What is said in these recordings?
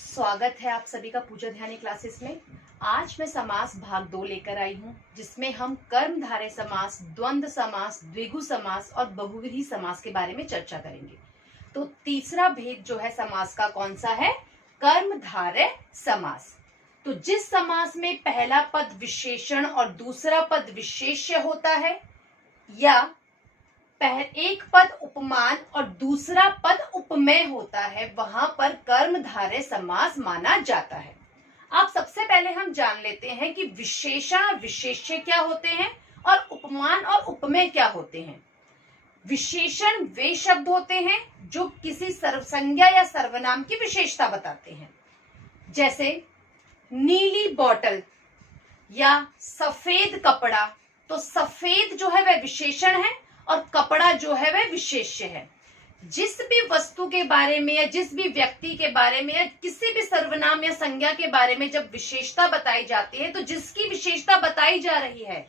स्वागत है आप सभी का पूजा ध्यानी क्लासेस में। आज मैं समास भाग 2 लेकर आई हूँ, जिसमें हम कर्मधारय समास, द्वंद्व समास, द्विगु समास और बहुव्रीहि समास के बारे में चर्चा करेंगे। तो तीसरा भेद जो है समास का कौन सा है? कर्मधारय समास। तो जिस समास में पहला पद विशेषण और दूसरा पद विशेष्य होता है, या एक पद उपमान और दूसरा पद उपमेय होता है, वहां पर कर्मधारय समास माना जाता है। अब सबसे पहले हम जान लेते हैं कि विशेषण और विशेष्य क्या होते हैं और उपमान और उपमेय क्या होते हैं। विशेषण वे शब्द होते हैं जो किसी सर्वसंज्ञा या सर्वनाम की विशेषता बताते हैं, जैसे नीली बोतल या सफेद कपड़ा। तो सफेद जो है वह विशेषण है और कपड़ा जो है वह विशेष्य है। जिस भी वस्तु के बारे में या जिस भी व्यक्ति के बारे में या किसी भी सर्वनाम या संज्ञा के बारे में जब विशेषता बताई जाती है, तो जिसकी विशेषता बताई जा रही है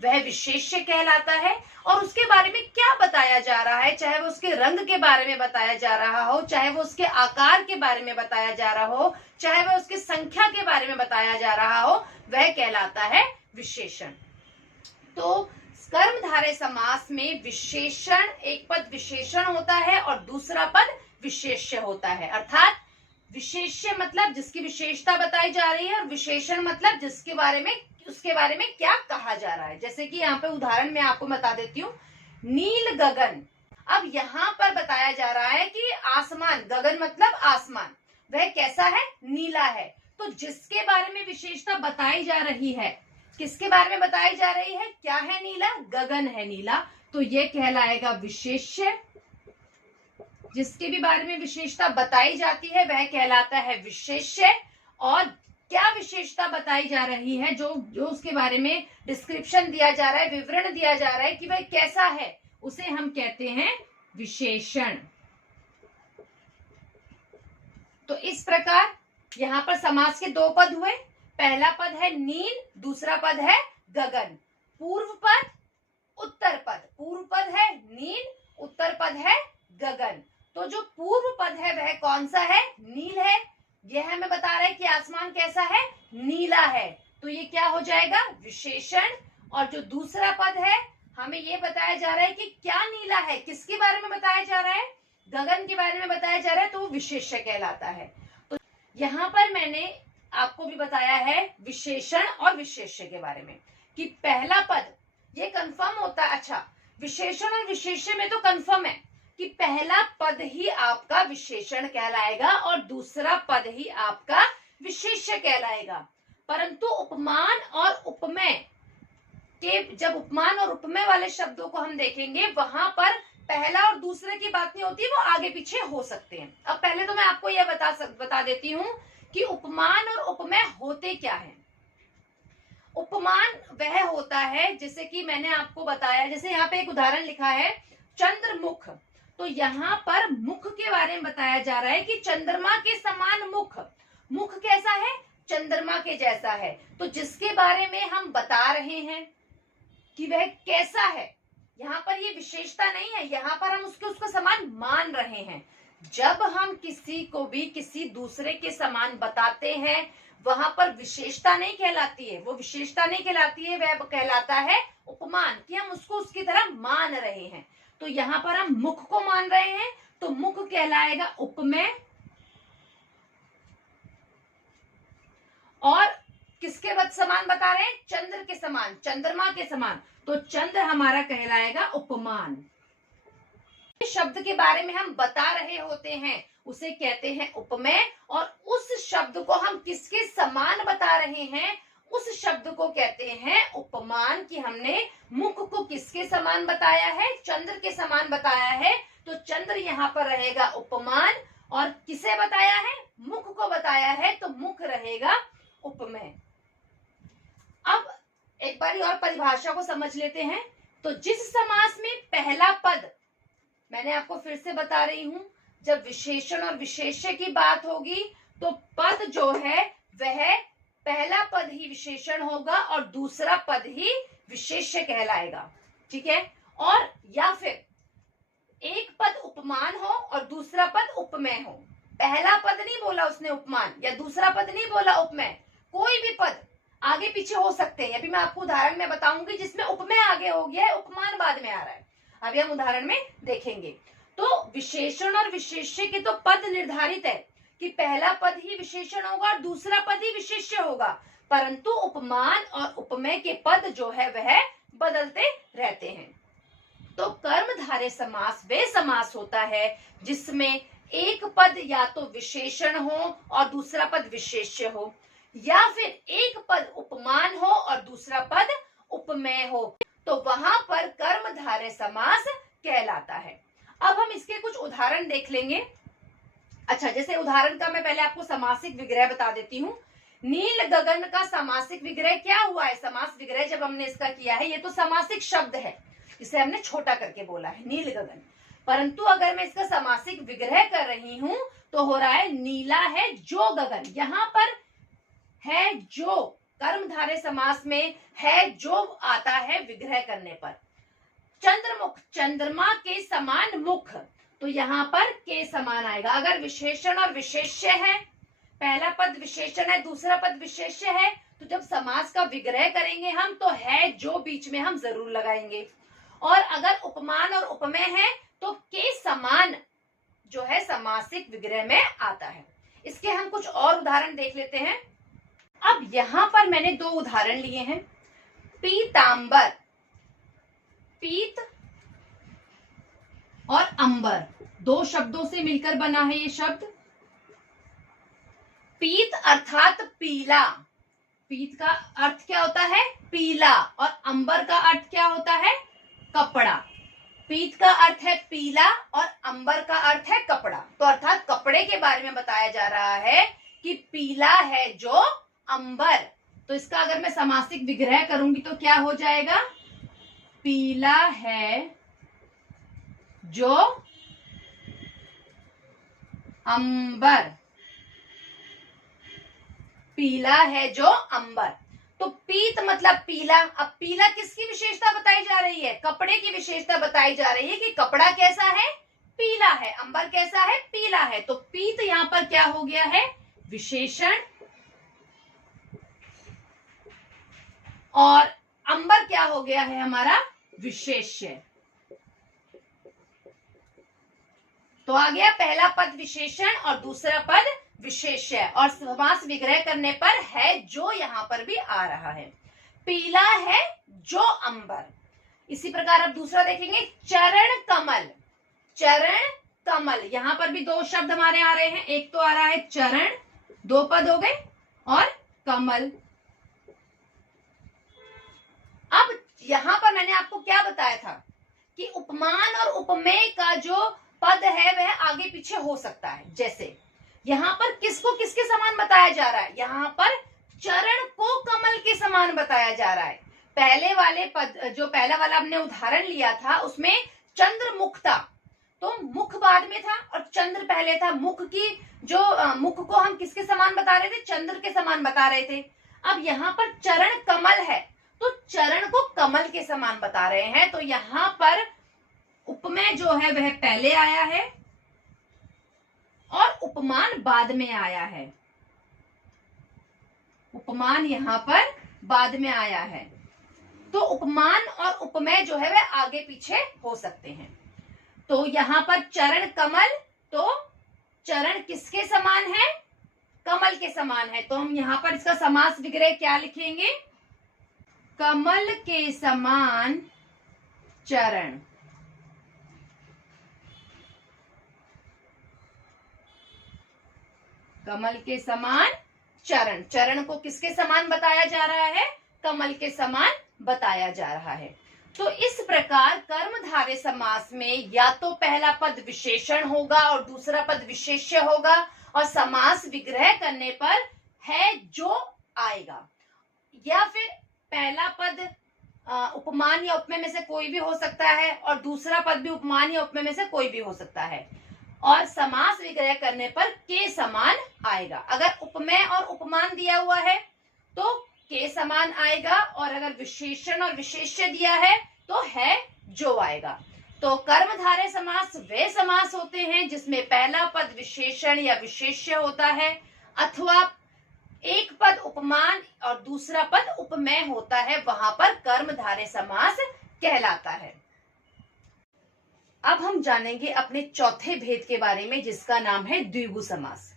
वह विशेष्य कहलाता है। और उसके बारे में क्या बताया जा रहा है, चाहे वो उसके रंग के बारे में बताया जा रहा हो, चाहे वो उसके आकार के बारे में बताया जा रहा हो, चाहे वह उसकी संख्या के बारे में बताया जा रहा हो, वह कहलाता है विशेषण। तो कर्मधारय समास में विशेषण, एक पद विशेषण होता है और दूसरा पद विशेष्य होता है। अर्थात विशेष्य मतलब जिसकी विशेषता बताई जा रही है और विशेषण मतलब जिसके बारे में, उसके बारे में क्या कहा जा रहा है। जैसे कि यहाँ पे उदाहरण मैं आपको बता देती हूँ, नील गगन। अब यहाँ पर बताया जा रहा है कि आसमान, गगन मतलब आसमान, वह कैसा है? नीला है। तो जिसके बारे में विशेषता बताई जा रही है, किसके बारे में बताई जा रही है? क्या है? नीला, गगन है नीला। तो ये कहलाएगा विशेष्य। जिसके भी बारे में विशेषता बताई जाती है वह कहलाता है विशेष्य। और क्या विशेषता बताई जा रही है, जो उसके बारे में डिस्क्रिप्शन दिया जा रहा है, विवरण दिया जा रहा है कि वह कैसा है, उसे हम कहते हैं विशेषण। तो इस प्रकार यहाँ पर समास के दो पद हुए। पहला पद है नील, दूसरा पद है गगन। पूर्व पद, उत्तर पद। पूर्व पद है नील, उत्तर पद है गगन। तो जो पूर्व पद है वह कौन सा है? नील है। यह हमें बता रहा है कि आसमान कैसा है? नीला है। तो ये क्या हो जाएगा? विशेषण। और जो दूसरा पद है, हमें ये बताया जा रहा है कि क्या नीला है, किसके बारे में बताया जा रहा है? गगन के बारे में बताया जा रहा है, तो वो विशेष्य कहलाता है। तो यहाँ पर मैंने आपको भी बताया है विशेषण और विशेष्य के बारे में कि पहला पद ये कंफर्म होता है। अच्छा, विशेषण और विशेष्य में तो कंफर्म है कि पहला पद ही आपका विशेषण कहलाएगा और दूसरा पद ही आपका विशेष्य कहलाएगा। परंतु उपमान और उपमेय के, जब उपमान और उपमेय वाले शब्दों को हम देखेंगे, वहां पर पहला और दूसरे की बात नहीं होती, वो आगे पीछे हो सकते हैं। अब पहले तो मैं आपको यह बता देती हूँ कि उपमान और उपमेय होते क्या हैं। उपमान वह होता है, जैसे कि मैंने आपको बताया, जैसे यहाँ पे एक उदाहरण लिखा है चंद्रमुख। तो यहाँ पर मुख के बारे में बताया जा रहा है कि चंद्रमा के समान मुख। मुख कैसा है? चंद्रमा के जैसा है। तो जिसके बारे में हम बता रहे हैं कि वह कैसा है, यहाँ पर ये विशेषता नहीं है, यहाँ पर हम उसको समान मान रहे हैं। जब हम किसी को भी किसी दूसरे के समान बताते हैं, वहां पर विशेषता नहीं कहलाती है, वो विशेषता नहीं कहलाती है, वह कहलाता है उपमान, कि हम उसको उसकी तरह मान रहे हैं। तो यहाँ पर हम मुख को मान रहे हैं, तो मुख कहलाएगा उपमेय। और किसके समान बता रहे हैं? चंद्र के समान, चंद्रमा के समान। तो चंद्र हमारा कहलाएगा उपमान। शब्द के बारे में हम बता रहे होते हैं उसे कहते हैं उपमेय। और उस शब्द को हम किसके समान बता रहे हैं, उस शब्द को कहते हैं उपमान। कि हमने मुख को किसके समान बताया है? चंद्र के समान बताया है। तो चंद्र यहाँ पर रहेगा उपमान। और किसे बताया है? मुख को बताया है, तो मुख रहेगा उपमेय। अब एक बार और परिभाषा को समझ लेते हैं। तो जिस समास में पहला पद, मैंने आपको फिर से बता रही हूं, जब विशेषण और विशेष्य की बात होगी तो पद जो है वह पहला पद ही विशेषण होगा और दूसरा पद ही विशेष्य कहलाएगा। ठीक है? और या फिर एक पद उपमान हो और दूसरा पद उपमेय हो। पहला पद नहीं बोला उसने उपमान, या दूसरा पद नहीं बोला उपमेय, कोई भी पद आगे पीछे हो सकते हैं। अभी मैं आपको उदाहरण में बताऊंगी जिसमें उपमेय आगे हो गया है, उपमान बाद में आ रहा है। अभी हम उदाहरण में देखेंगे। तो विशेषण और विशेष्य के तो पद निर्धारित है कि पहला पद ही विशेषण होगा और दूसरा पद ही विशेष्य होगा, परंतु उपमान और उपमेय के पद जो है वह बदलते रहते हैं। तो कर्मधारय समास वे समास होता है जिसमें एक पद या तो विशेषण हो और दूसरा पद विशेष्य हो, या फिर एक पद उपमान हो और दूसरा पद उपमेय हो, तो वहां पर कर्मधारय समास कहलाता है। अब हम इसके कुछ उदाहरण देख लेंगे। अच्छा, जैसे उदाहरण का मैं पहले आपको समासिक विग्रह बता देती हूँ। नील गगन का समासिक विग्रह क्या हुआ है? समास विग्रह जब हमने इसका किया है, ये तो समासिक शब्द है, इसे हमने छोटा करके बोला है नील गगन, परंतु अगर मैं इसका समासिक विग्रह कर रही हूं तो हो रहा है नीला है जो गगन। यहां पर है जो कर्मधारय समास में है जो आता है विग्रह करने पर। चंद्रमुख, चंद्रमा के समान मुख, तो यहाँ पर के समान आएगा। अगर विशेषण और विशेष्य है, पहला पद विशेषण है दूसरा पद विशेष्य है, तो जब समास का विग्रह करेंगे हम तो है जो बीच में हम जरूर लगाएंगे। और अगर उपमान और उपमेय है तो के समान जो है समासिक विग्रह में आता है। इसके हम कुछ और उदाहरण देख लेते हैं। अब यहां पर मैंने दो उदाहरण लिए हैं। पीतांबर, पीत और अंबर दो शब्दों से मिलकर बना है ये शब्द। पीत अर्थात पीला, पीत का अर्थ क्या होता है? पीला। और अंबर का अर्थ क्या होता है? कपड़ा। पीत का अर्थ है पीला और अंबर का अर्थ है कपड़ा, तो अर्थात कपड़े के बारे में बताया जा रहा है कि पीला है जो अंबर। तो इसका अगर मैं समासिक विग्रह करूंगी तो क्या हो जाएगा? पीला है जो अंबर, पीला है जो अंबर। तो पीत मतलब पीला। अब पीला किसकी विशेषता बताई जा रही है? कपड़े की विशेषता बताई जा रही है कि कपड़ा कैसा है? पीला है। अंबर कैसा है? पीला है। तो पीत यहां पर क्या हो गया है? विशेषण, और अंबर क्या हो गया है हमारा? विशेष्य। तो आ गया पहला पद विशेषण और दूसरा पद विशेष्य, और समास विग्रह करने पर है जो यहां पर भी आ रहा है। पीला है जो अंबर। इसी प्रकार अब दूसरा देखेंगे, चरण कमल। चरण कमल, यहां पर भी दो शब्द हमारे आ रहे हैं। एक तो आ रहा है चरण, दो पद हो गए, और कमल। अब यहां पर मैंने आपको क्या बताया था कि उपमान और उपमेय का जो पद है वह आगे पीछे हो सकता है। जैसे यहाँ पर किसको किसके समान बताया जा रहा है? यहाँ पर चरण को कमल के समान बताया जा रहा है। पहले वाले पद, जो पहला वाला हमने उदाहरण लिया था उसमें चंद्र मुख था, तो मुख बाद में था और चंद्र पहले था। मुख की जो मुख को हम किसके समान बता रहे थे? चंद्र के समान बता रहे थे। अब यहाँ पर चरण कमल है तो चरण को कमल के समान बता रहे हैं। तो यहाँ पर उपमेय जो है वह पहले आया है और उपमान बाद में आया है। उपमान यहां पर बाद में आया है। तो उपमान और उपमेय जो है वह आगे पीछे हो सकते हैं। तो यहां पर चरण कमल, तो चरण किसके समान है? कमल के समान है। तो हम यहां पर इसका समास विग्रह क्या लिखेंगे? कमल के समान चरण। कमल के समान चरण। चरण को किसके समान बताया जा रहा है? कमल के समान बताया जा रहा है। तो इस प्रकार कर्मधारय समास में या तो पहला पद विशेषण होगा और दूसरा पद विशेष्य होगा, और समास विग्रह करने पर है जो आएगा, या फिर पहला पद उपमान या उपमेय में से कोई भी हो सकता है और दूसरा पद भी उपमान या उपमेय में से कोई भी हो सकता है, और समास विग्रह करने पर के समान आएगा। अगर उपमेय और उपमान दिया हुआ है तो के समान आएगा, और अगर विशेषण और विशेष्य दिया है तो है जो आएगा। तो कर्मधारय समास वे समास होते हैं जिसमें पहला पद विशेषण या विशेष्य होता है, अथवा एक पद उपमान और दूसरा पद उपमेय होता है, वहां पर कर्मधारय समास कहलाता है। अब हम जानेंगे अपने चौथे भेद के बारे में, जिसका नाम है द्विगु समास।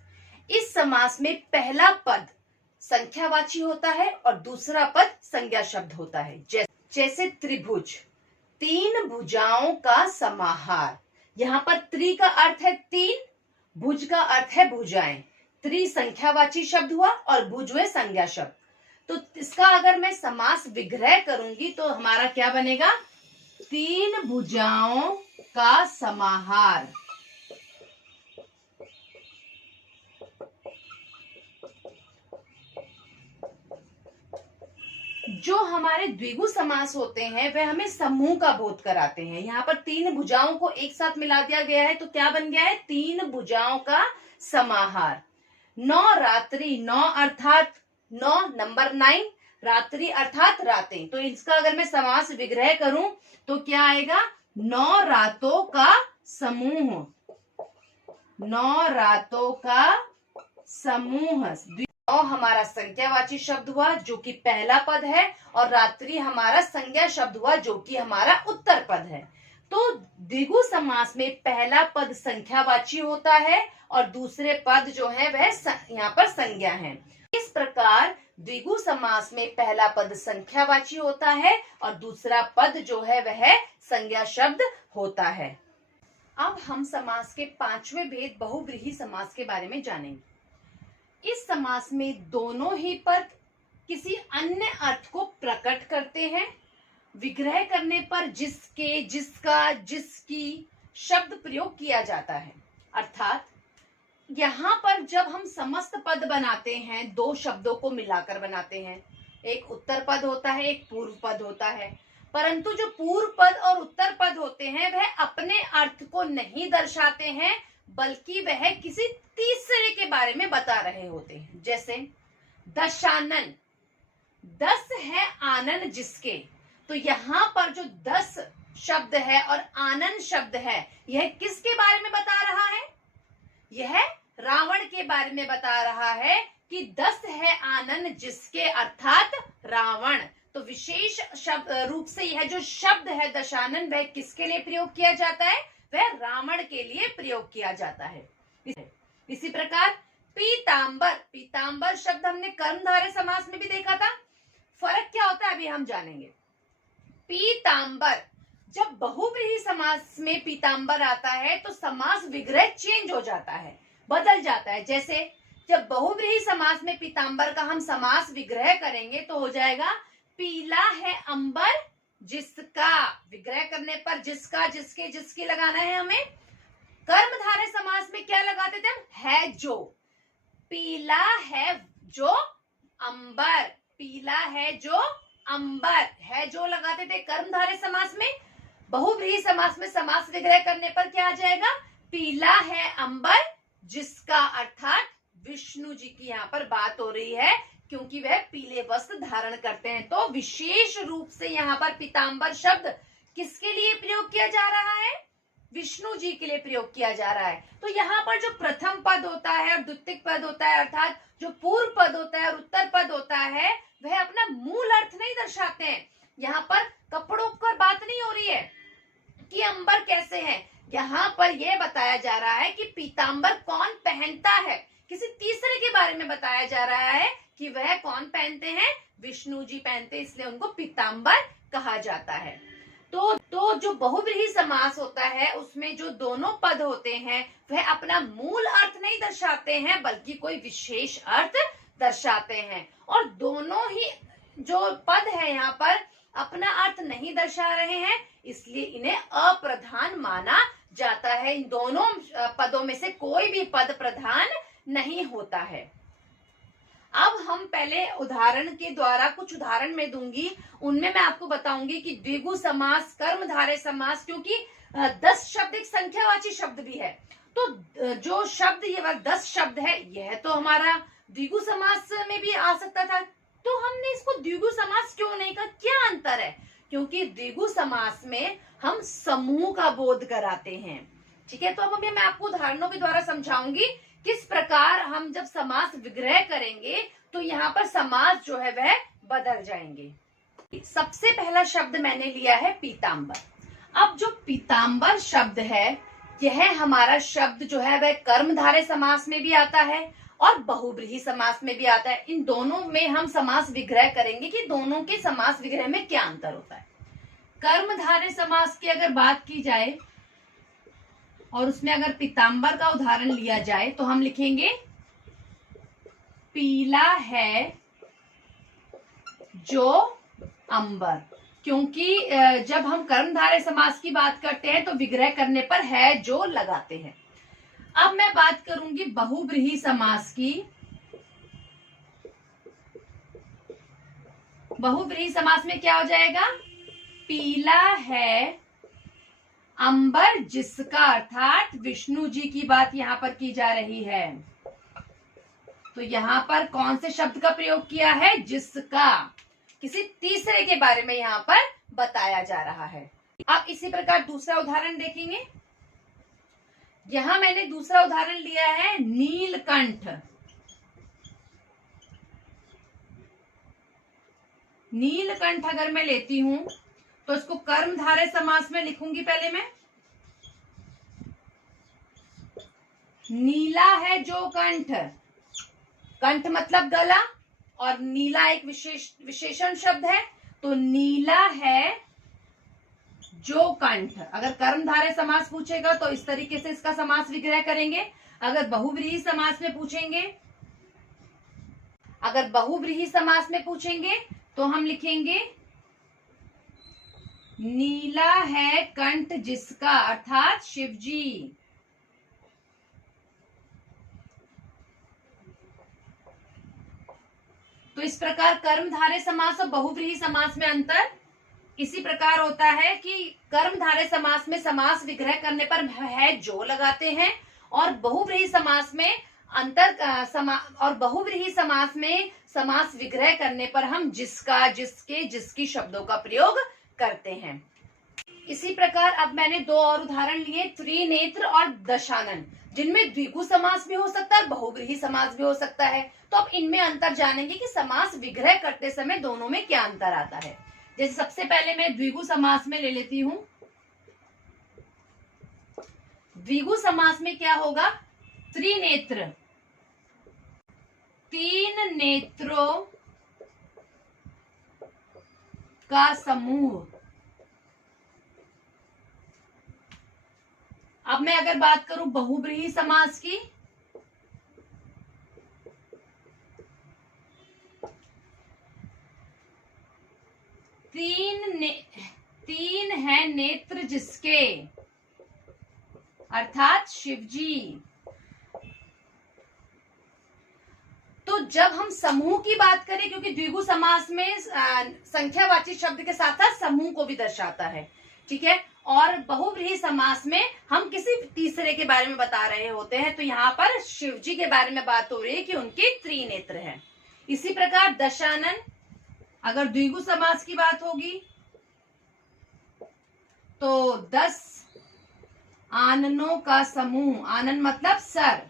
इस समास में पहला पद संख्यावाची होता है और दूसरा पद संज्ञा शब्द होता है। जैसे त्रिभुज, तीन भुजाओं का समाहार। यहाँ पर त्रि का अर्थ है तीन, भुज का अर्थ है भुजाएं। त्रि संख्यावाची शब्द हुआ और भुज हुए संज्ञा शब्द। तो इसका अगर मैं समास विग्रह करूंगी तो हमारा क्या बनेगा? तीन भुजाओं का समाहार। जो हमारे द्विगु समास होते हैं वह हमें समूह का बोध कराते हैं। यहाँ पर तीन भुजाओं को एक साथ मिला दिया गया है तो क्या बन गया है? तीन भुजाओं का समाहार। नौ रात्रि, नौ अर्थात नौ नंबर 9, रात्रि अर्थात रातें। तो इसका अगर मैं समास विग्रह करूं तो क्या आएगा? नौ रातों का समूह। नौ रातों का समूह। नौ हमारा संख्यावाची शब्द हुआ जो कि पहला पद है, और रात्रि हमारा संज्ञा शब्द हुआ जो कि हमारा उत्तर पद है। तो द्विगु समास में पहला पद संख्यावाची होता है और दूसरे पद जो है वह यहाँ पर संज्ञा है। इस प्रकार द्विगु समास में पहला पद संख्यावाची होता है और दूसरा पद जो है वह संज्ञा शब्द होता है। अब हम समास के पांचवें भेद बहुव्रीहि समास के बारे में जानेंगे। इस समास में दोनों ही पद किसी अन्य अर्थ को प्रकट करते हैं। विग्रह करने पर जिसके, जिसका, जिसकी शब्द प्रयोग किया जाता है। अर्थात यहाँ पर जब हम समस्त पद बनाते हैं, दो शब्दों को मिलाकर बनाते हैं। एक उत्तर पद होता है, एक पूर्व पद होता है। परंतु जो पूर्व पद और उत्तर पद होते हैं वह अपने अर्थ को नहीं दर्शाते हैं, बल्कि वह किसी तीसरे के बारे में बता रहे होते हैं। जैसे दशानन, 10 है आनन जिसके। तो यहाँ पर जो 10 शब्द है और आनन शब्द है, यह किसके बारे में बता रहा है? यह रावण के बारे में बता रहा है कि 10 है आनन जिसके, अर्थात रावण। तो विशेष शब्द रूप से यह जो शब्द है दशानन, वह किसके लिए प्रयोग किया जाता है? वह रावण के लिए प्रयोग किया जाता है। इसी प्रकार पीतांबर, पीतांबर शब्द हमने कर्मधारय समास में भी देखा था। फर्क क्या होता है अभी हम जानेंगे। पीतांबर, जब बहुव्रीहि समास में पीतांबर आता है तो समास विग्रह चेंज हो जाता है, बदल जाता है। जैसे जब बहुव्रीहि समास में पीतांबर का हम समास विग्रह करेंगे तो हो जाएगा पीला है अंबर जिसका। विग्रह करने पर जिसका, जिसके, जिसकी लगाना है हमें। कर्मधारय समास में क्या लगाते थे हम? है जो। पीला है जो अंबर, पीला है जो अंबर, है जो लगाते थे कर्मधारय समास में। बहुव्रीहि समास में समास विग्रह करने पर क्या आ जाएगा? पीला है अंबर जिसका, अर्थात विष्णु जी की यहाँ पर बात हो रही है, क्योंकि वह पीले वस्त्र धारण करते हैं। तो विशेष रूप से यहाँ पर पीतांबर शब्द किसके लिए प्रयोग किया जा रहा है? विष्णु जी के लिए प्रयोग किया जा रहा है। तो यहाँ पर जो प्रथम पद होता है और द्वितीय पद होता है, अर्थात जो पूर्व पद होता है और उत्तर पद होता है, वह अपना मूल अर्थ नहीं दर्शाते हैं। यहाँ पर कपड़ों पर बात नहीं हो रही है कि अंबर कैसे है। यहाँ पर यह बताया जा रहा है कि पीतांबर कौन पहनता है, किसी तीसरे के बारे में बताया जा रहा है कि वह कौन पहनते हैं? विष्णु जी पहनते, इसलिए उनको पीतांबर कहा जाता है। तो जो बहुव्रीहि समास होता है उसमें जो दोनों पद होते हैं वह अपना मूल अर्थ नहीं दर्शाते हैं, बल्कि कोई विशेष अर्थ दर्शाते हैं। और दोनों ही जो पद है यहाँ पर अपना अर्थ नहीं दर्शा रहे हैं, इसलिए इन्हें अप्रधान माना जाता है। इन दोनों पदों में से कोई भी पद प्रधान नहीं होता है। अब हम पहले उदाहरण के द्वारा कुछ उदाहरण मैं दूंगी, उनमें मैं आपको बताऊंगी कि द्विगु समास, कर्मधारय समास, क्योंकि 10 शब्द एक संख्यावाची शब्द भी है। तो जो शब्द ये 10 शब्द है, यह तो हमारा द्विगु समास में भी आ सकता था, तो हमने इसको द्विगु समास क्यों नहीं कहा? क्या अंतर है? क्योंकि द्विगु समास में हम समूह का बोध कराते हैं। ठीक है, तो अब मैं आपको उदाहरणों के द्वारा समझाऊंगी किस प्रकार हम जब समास विग्रह करेंगे तो यहाँ पर समास जो है वह बदल जाएंगे। सबसे पहला शब्द मैंने लिया है पीतांबर। अब जो पीतांबर शब्द है यह हमारा शब्द जो है वह कर्मधारय समास में भी आता है और बहुव्रीहि समास में भी आता है। इन दोनों में हम समास विग्रह करेंगे कि दोनों के समास विग्रह में क्या अंतर होता है। कर्मधारय समास की अगर बात की जाए और उसमें अगर पीतांबर का उदाहरण लिया जाए तो हम लिखेंगे पीला है जो अंबर, क्योंकि जब हम कर्मधारय समास की बात करते हैं तो विग्रह करने पर है जो लगाते हैं। अब मैं बात करूंगी बहुव्रीहि समास की। बहुव्रीहि समास में क्या हो जाएगा, पीला है अंबर जिसका, अर्थात विष्णु जी की बात यहां पर की जा रही है। तो यहां पर कौन से शब्द का प्रयोग किया है, जिसका, किसी तीसरे के बारे में यहां पर बताया जा रहा है। अब इसी प्रकार दूसरा उदाहरण देखेंगे। यहां मैंने दूसरा उदाहरण लिया है नीलकंठ। नीलकंठ अगर मैं लेती हूं तो इसको कर्मधारय समास में लिखूंगी। पहले मैं नीला है जो कंठ, कंठ मतलब गला और नीला एक विशेषण शब्द है, तो नीला है जो कंठ। अगर कर्मधारय समास पूछेगा तो इस तरीके से इसका समास विग्रह करेंगे। अगर बहुव्रीहि समास में पूछेंगे तो हम लिखेंगे नीला है कंठ जिसका, अर्थात शिव जी। तो इस प्रकार कर्मधारय समास और बहुव्रीहि समास में अंतर इसी प्रकार होता है कि कर्मधारय समास में समास विग्रह करने पर है जो लगाते हैं और बहुव्रीहि समास में बहुव्रीहि समास में समास विग्रह करने पर हम जिसका, जिसके, जिसकी शब्दों का प्रयोग करते हैं। इसी प्रकार अब मैंने दो और उदाहरण लिए, त्रिनेत्र और दशानन, जिनमें द्विगु समास भी हो सकता है, बहुव्रीहि समास भी हो सकता है। तो अब इनमें अंतर जानेंगे कि समास विग्रह करते समय दोनों में क्या अंतर आता है। जैसे सबसे पहले मैं द्विगु समास में ले लेती हूं। द्विगु समास में क्या होगा, त्रिनेत्र, तीन नेत्रों का समूह। अब मैं अगर बात करूं बहुव्रीहि समास की, तीन है नेत्र जिसके, अर्थात शिवजी। तो जब हम समूह की बात करें, क्योंकि द्विगु समास में संख्यावाची शब्द के साथ साथ समूह को भी दर्शाता है, ठीक है, और बहुव्रीहि समास में हम किसी तीसरे के बारे में बता रहे होते हैं, तो यहाँ पर शिवजी के बारे में बात हो रही है कि उनके त्रिनेत्र है। इसी प्रकार दशानन, अगर द्विगु समास की बात होगी तो 10 आननों का समूह, आनन मतलब सर,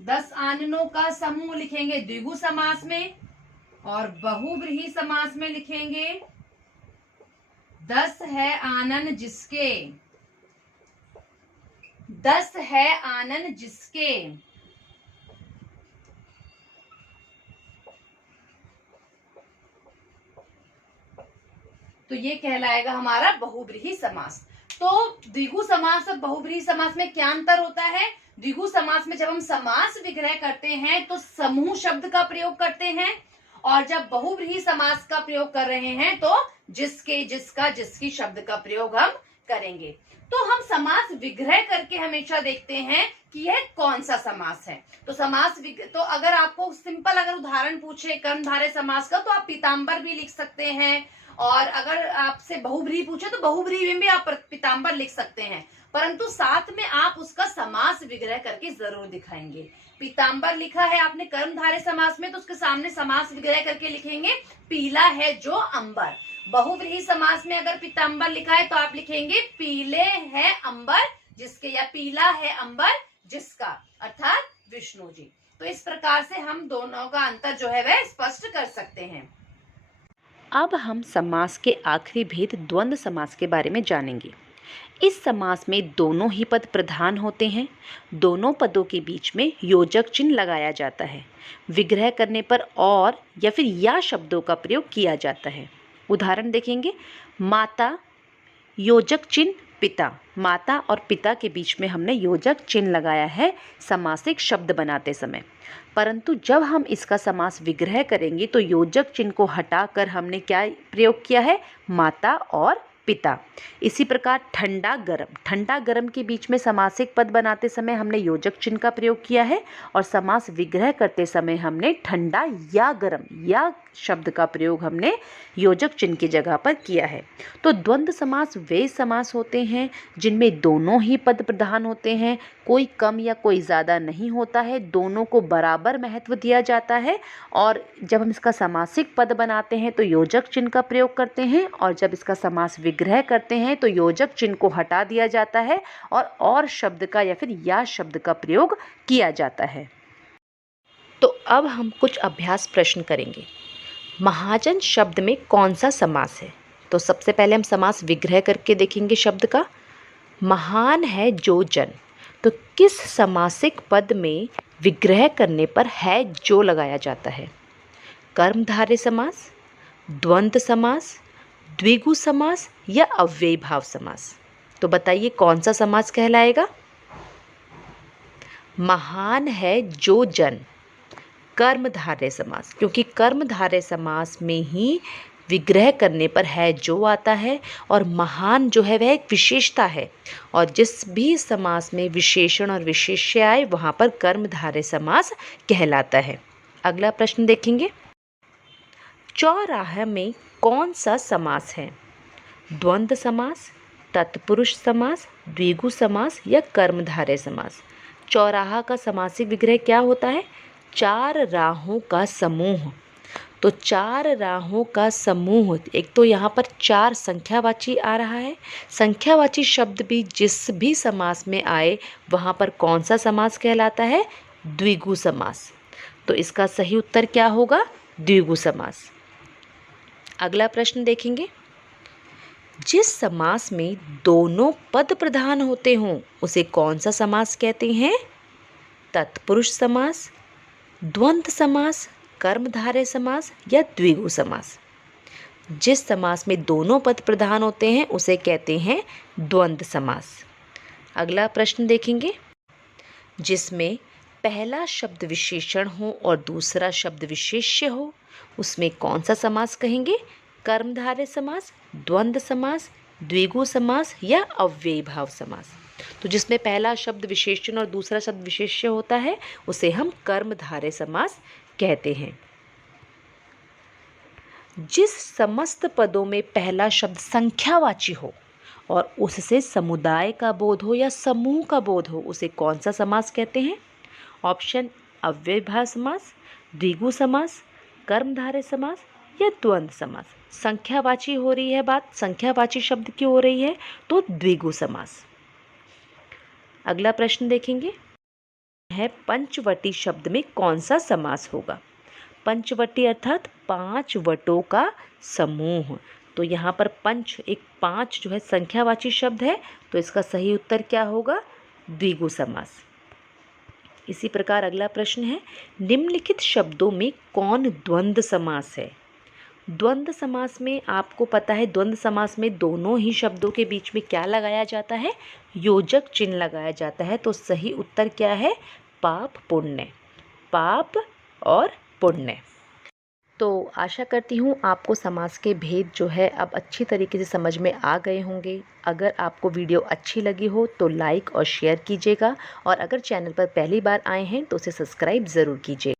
दस आननों का समूह लिखेंगे द्विगु समास में, और बहुव्रीहि समास में लिखेंगे 10 है आनन जिसके, 10 है आनन जिसके। तो ये कहलाएगा हमारा बहुव्रीहि समास। तो द्विगु समास और बहुव्रीहि समास में क्या अंतर होता है, द्विगु समास में जब हम समास विग्रह करते हैं तो समूह शब्द का प्रयोग करते हैं, और जब बहुव्रीहि समास का प्रयोग कर रहे हैं तो जिसके, जिसका, जिसकी शब्द का प्रयोग हम करेंगे। तो हम समास विग्रह करके हमेशा देखते हैं कि यह कौन सा समास है। तो तो अगर आपको सिंपल अगर उदाहरण पूछे कर्मधारय समास का तो आप पीतांबर भी लिख सकते हैं, और अगर आपसे बहुव्रीहि पूछे तो बहुव्रीहि में भी आप पीतांबर लिख सकते हैं। परंतु साथ में आप उसका समास विग्रह करके जरूर दिखाएंगे। पीतांबर लिखा है आपने कर्मधारय समास में, तो उसके सामने समास विग्रह करके लिखेंगे पीला है जो अंबर। बहुव्रीहि समास में अगर पीतांबर लिखा है तो आप लिखेंगे पीले है अंबर जिसके, या पीला है अंबर जिसका, अर्थात विष्णु जी। तो इस प्रकार से हम दोनों का अंतर जो है वह स्पष्ट कर सकते हैं। अब हम समास के आखिरी भेद द्वंद्व समास के बारे में जानेंगे। इस समास में दोनों ही पद प्रधान होते हैं। दोनों पदों के बीच में योजक चिन्ह लगाया जाता है। विग्रह करने पर और या फिर या शब्दों का प्रयोग किया जाता है। उदाहरण देखेंगे, माता, योजक चिन्ह पिता। माता और पिता के बीच में हमने योजक चिन्ह लगाया है समासिक शब्द बनाते समय। परंतु जब हम इसका समास विग्रह करेंगे तो योजक चिन्ह को हटाकर हमने क्या प्रयोग किया है, माता और पिता। इसी प्रकार ठंडा गरम, ठंडा गरम के बीच में समासिक पद बनाते समय हमने योजक चिन्ह का प्रयोग किया है और समास विग्रह करते समय हमने ठंडा या गरम या शब्द का प्रयोग हमने योजक चिन्ह की जगह पर किया है। तो द्वंद्व समास वे समास होते हैं जिनमें दोनों ही पद प्रधान होते हैं, कोई कम या कोई ज़्यादा नहीं होता है, दोनों को बराबर महत्व दिया जाता है। और जब हम इसका समासिक पद बनाते हैं तो योजक चिन्ह का प्रयोग करते हैं, और जब इसका समास विग्रह करते हैं तो योजक चिन्ह को हटा दिया जाता है और शब्द का या फिर या शब्द का प्रयोग किया जाता है। तो अब हम कुछ अभ्यास प्रश्न करेंगे। महाजन शब्द में कौन सा समास है? तो सबसे पहले हम समास विग्रह करके देखेंगे शब्द का। महान है जो जन, तो किस समासिक पद में विग्रह करने पर है जो लगाया जाता है? कर्मधारय समास, द्वंद्व समास, द्विगु समास या अव्ययी भाव समास? तो बताइए कौन सा समास कहलाएगा? महान है जो जन, कर्मधारय समास, क्योंकि कर्मधारय समास में ही विग्रह करने पर है जो आता है और महान जो है वह एक विशेषता है, और जिस भी समास में विशेषण और विशेष्य आए वहाँ पर कर्मधारय समास कहलाता है। अगला प्रश्न देखेंगे, चौराहा में कौन सा समास है? द्वंद्व समास, तत्पुरुष समास, द्विगु समास या कर्मधारय समास? चौराहा का समासिक विग्रह क्या होता है? चार राहों का समूह। तो चार राहों का समूह, एक तो यहाँ पर चार संख्यावाची आ रहा है। संख्यावाची शब्द भी जिस भी समास में आए वहाँ पर कौन सा समास कहलाता है? द्विगु समास। तो इसका सही उत्तर क्या होगा? द्विगु समास। अगला प्रश्न देखेंगे, जिस समास में दोनों पद प्रधान होते हों उसे कौन सा समास कहते हैं? तत्पुरुष समास, द्वंद्व समास, कर्मधारय समास या द्विगु समास? जिस समास में दोनों पद प्रधान होते हैं उसे कहते हैं द्वंद्व समास। अगला प्रश्न देखेंगे, जिसमें पहला शब्द विशेषण हो और दूसरा शब्द विशेष्य हो उसमें कौन सा समास कहेंगे? कर्मधारय समास, द्वंद्व समास, द्विगु समास या अव्ययी भाव समास? तो जिसमें पहला शब्द विशेषण और दूसरा शब्द विशेष्य होता है उसे हम कर्मधारय समास कहते हैं। जिस समस्त पदों में पहला शब्द संख्यावाची हो और उससे समुदाय का बोध हो या समूह का बोध हो उसे कौन सा समास कहते हैं? ऑप्शन अव्ययी भाव समास, द्विगु समास, कर्मधारय समास या द्वंद्व समास? संख्यावाची हो रही है बात, संख्यावाची शब्द की हो रही है, तो द्विगु समास। अगला प्रश्न देखेंगे है, पंचवटी शब्द में कौन सा समास होगा? पंचवटी अर्थात 5 वटों का समूह। तो यहाँ पर पंच, एक 5 जो है संख्यावाची शब्द है, तो इसका सही उत्तर क्या होगा? द्विगु समास। इसी प्रकार अगला प्रश्न है, निम्नलिखित शब्दों में कौन द्वंद्व समास है? द्वंद्व समास में आपको पता है, द्वंद्व समास में दोनों ही शब्दों के बीच में क्या लगाया जाता है? योजक चिन्ह लगाया जाता है। तो सही उत्तर क्या है? पाप पुण्य, पाप और पुण्य। तो आशा करती हूँ आपको समास के भेद जो है अब अच्छी तरीके से समझ में आ गए होंगे। अगर आपको वीडियो अच्छी लगी हो तो लाइक और शेयर कीजिएगा, और अगर चैनल पर पहली बार आए हैं तो उसे सब्सक्राइब ज़रूर कीजिए।